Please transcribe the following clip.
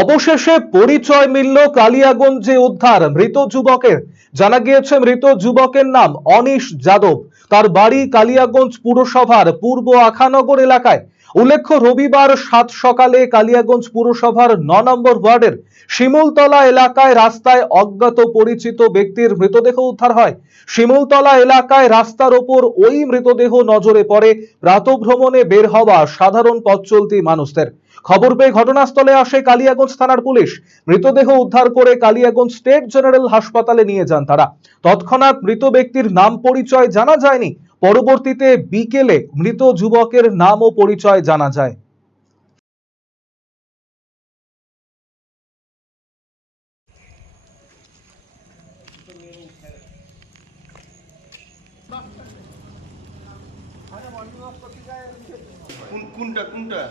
অবশেষে পরিচয় মিলল কালিয়াগঞ্জে উদ্ধার মৃত যুবকের। জানা গিয়েছে, মৃত যুবকের নাম অনিশ যাদব। তার বাড়ি কালিয়াগঞ্জ পুরসভার পূর্ব আখানগর এলাকায়। উল্লেখ্য, রবিবার সাত সকালে কালিয়াগঞ্জ পুরসভার ন নম্বর ওয়ার্ডের শিমুলতলা এলাকায় রাস্তায় অজ্ঞাত পরিচিত ব্যক্তির মৃতদেহ উদ্ধার হয়। শিমুলতলা এলাকায় রাস্তার ওপর ওই মৃতদেহ নজরে পড়ে প্রাতভ্রমণে বের হওয়া সাধারণ পথ চলতি মানুষদের। খবর পেয়ে ঘটনাস্থলে আসে কালিয়াগঞ্জ থানার পুলিশ। মৃতদেহ উদ্ধার করে কালিয়াগঞ্জ স্টেট জেনারেল হাসপাতালে নিয়ে যান তারা। তৎক্ষণাৎ মৃত ব্যক্তির নাম পরিচয় জানা যায়নি। পরবর্তীতে বিকেলে মৃত যুবকের নাম ও পরিচয় জানা যায়। কোনটা কোনটা?